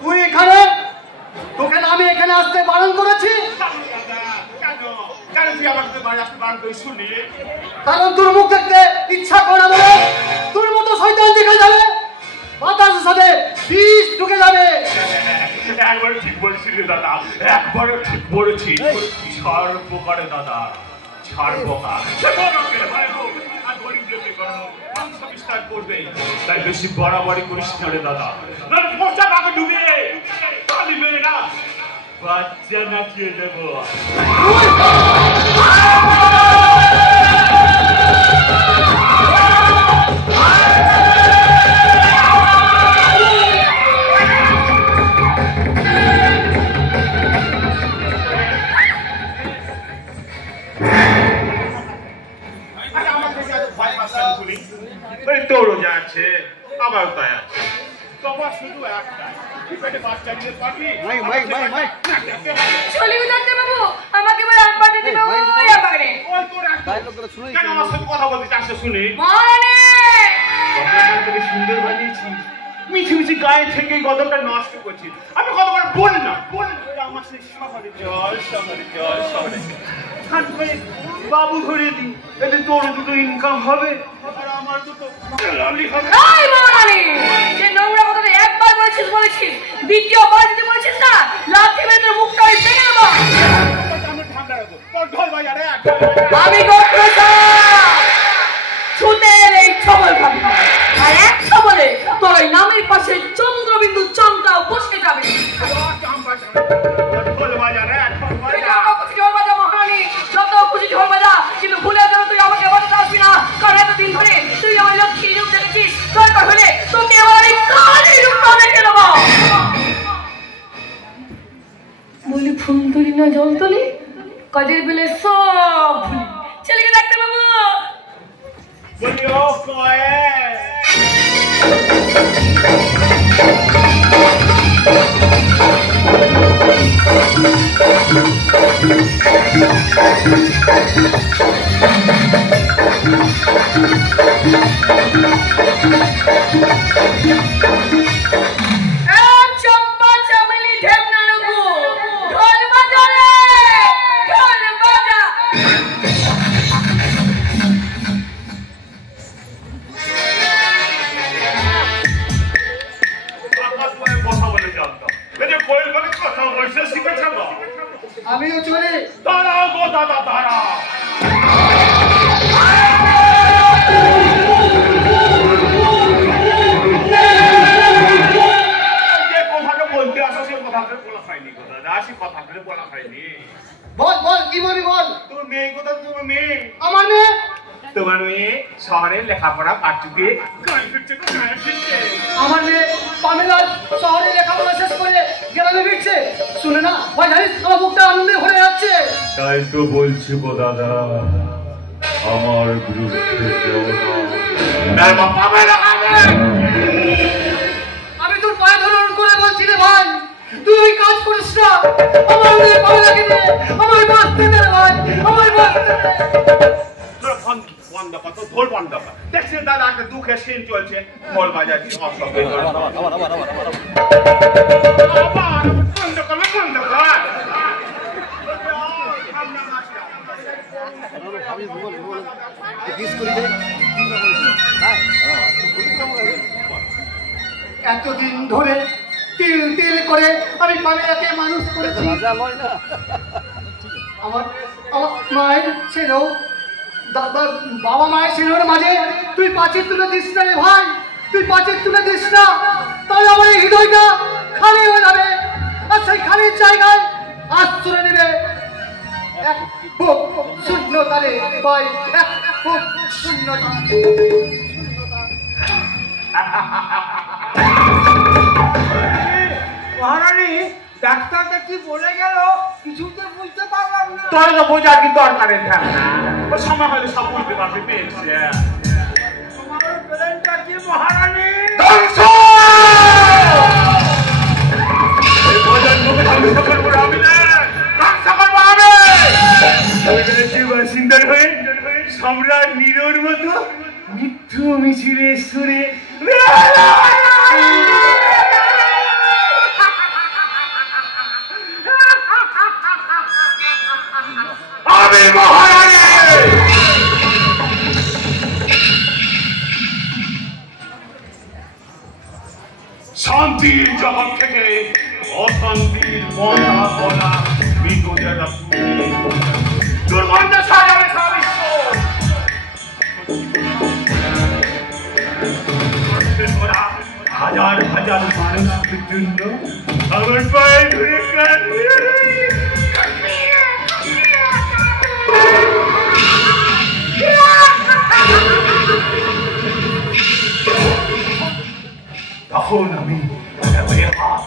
তুই এখানে তোকে আমি এখানে আসতে বারণ করেছি কারণ তোর মুখ দেখতে ইচ্ছা করে বলে তোর মতো শয়তান দেখে যাবে বাতাসের সাথে বিষ ঢুকে যাবে। একবারে ঠিক বলছিস দাদা, একবারে ঠিক বলেছি। ছাড় পোকারে দাদা, ছাড় পোকা করবে, তাই বেশি বাড়াবাড়ি করিস না রে দাদা। পচা পাকে ডুবে পানি মেরে না বাচ্চা নাচিয়ে দেবো। তোরও যাচ্ছে আবার তাই আছে, তোমার শুধু একটাই পেটে বাচ্চা নিয়ে পাঠি। আমাকে বলে আব্বা দিদি বাবু ওই আব্বারে ওই তোর একটা শুনে কেন আমার সাথে কথা বলতে চাস শুনে? মহারানী তোকে সুন্দর বানিয়েছিস, মিছি মিছি গায়ে থেকে গদরটা নষ্ট করছিস। আমি কতবার বল না আমার সাথে শহরে চল, শহরে চল, শহরে বাবু ধরে দিই, এতে তোর দুটো ইনকাম হবে আর আমার দুটো লালি হবে। এই মহারানী যে নোংরা কথা একবার বলেছিস দ্বিতীয়বার যদি বলছিস না লাথি মেরে তোর মুখটা আমি ভেঙে দেব। আমি ঠান্ডা রাখবো তোর ঢোল বাজারে। আমি গোত্রটা ছুতের এই ছবল খাবি আর এক ছবলে তোর ওই নামের পাশে চন্দ্রবিন্দু চামটাও বসে যাবে। ঢোল বাজারে ঢোল বাজা মহারানী, যত খুশি ঢোল বাজা, কিন্তু ভুলে যেন তুই আমাকে বাজাতে আসবি না, কারণ এতদিন ধরে তুই আমার লক্ষ্মী রূপ দেখেছিস, দরকার হলে তোকে আমার এই কালী রূপটা দেখে নেব। বলি ফুল তুলি না জল তুলি, কাজের বেলে সব ভুলি। ছেলেকে ডাকতে বাবু বলিও কয়ে চম্পা চামেলি ঢেপনা রঘু ঢোল বাজা রে ঢোল বাজা। কথা বলে জানতাম, এই যে কোয়েল বলে কথা বলছে শিখেছে না। আমিও চলে দাঁড়াও গো দাদা, দাঁড়াও। যে কথাটা বলতে আসো সে কথাটা বলা খাইনি গো দাদা, সে কথাটা বলা খাইনি। বল বল কি বলি বল। তোমার মেয়ে কথা, তোমার মেয়ে, আমার মেয়ে তোমার মেয়ে শহরে লেখাপড়া কাটুকে গায়ে ফিরছে, গায়ে ফিরছে। আমার মেয়ে পামেলার শহরে লেখাপড়া শেষ করে গ্রামে ফিরছে। শুনে না ভাই জানিস আমার মুখটা আনন্দে ভরে যাচ্ছে। তাই তো বলছি গো দাদা, আমার বিরুদ্ধে কেউ না। আমি তোর পায়ে ধরন করে বলছি রে ভাই, তুই ওই কাজ করিস না। আমার মেয়ে পামেলাকে নিয়ে আমার বাঁচতে দে রে ভাই, আমার বাঁচতে দে। বন্ধ কর তো, ঢোল বন্ধ কর। দেখছেন দাদা একটা দুঃখের সিন চলছে, ঢোল বাজাচ্ছি সব সব বন্ধ কর, বন্ধ কর। এতদিন ধরে তিল তিল করে আমি পামেলাকে মানুষ করেছি। আমার মায়ের ছেলেও বাবা মায়ের ছেলের মাঝে তুই পাঁচের তুলে দিস না রে ভাই, তুই পাঁচের তুলে দিস না, তাহলে আমার এই হৃদয়টা খালি হয়ে যাবে। আর সেই খালির জায়গায় আশ্রয় নেবে এক বুক শূন্যতা রে ভাই, এক বুক শূন্যতা। মহারানী ডাক্তারটা কি বলে গেল কিছুতে বুঝতে পারলাম না। তোর তো বোঝার কি দরকারের থাকে না, ও সময় হলে সব বুঝতে পারবে। পেয়েছে তোমার প্লেনটা কি মহারানী? ধ্বংস! এই প্রজন্মকে ধ্বংস করবো আমি না, ধ্বংস করবো আমি। বাসিন্দার হয়ে সম্রাট নীরোর মতো মৃত্যু মিছিলে সুরে আমি মহারানী। শান্তির জগৎ থেকে অশান্তির মনা বলা বিপদের দুর্গন্ধ সাজাবে সারা বিশ্ব। হাজার হাজার মানুষের জন্য আমার পায়ে ধরে তখন আমি হাত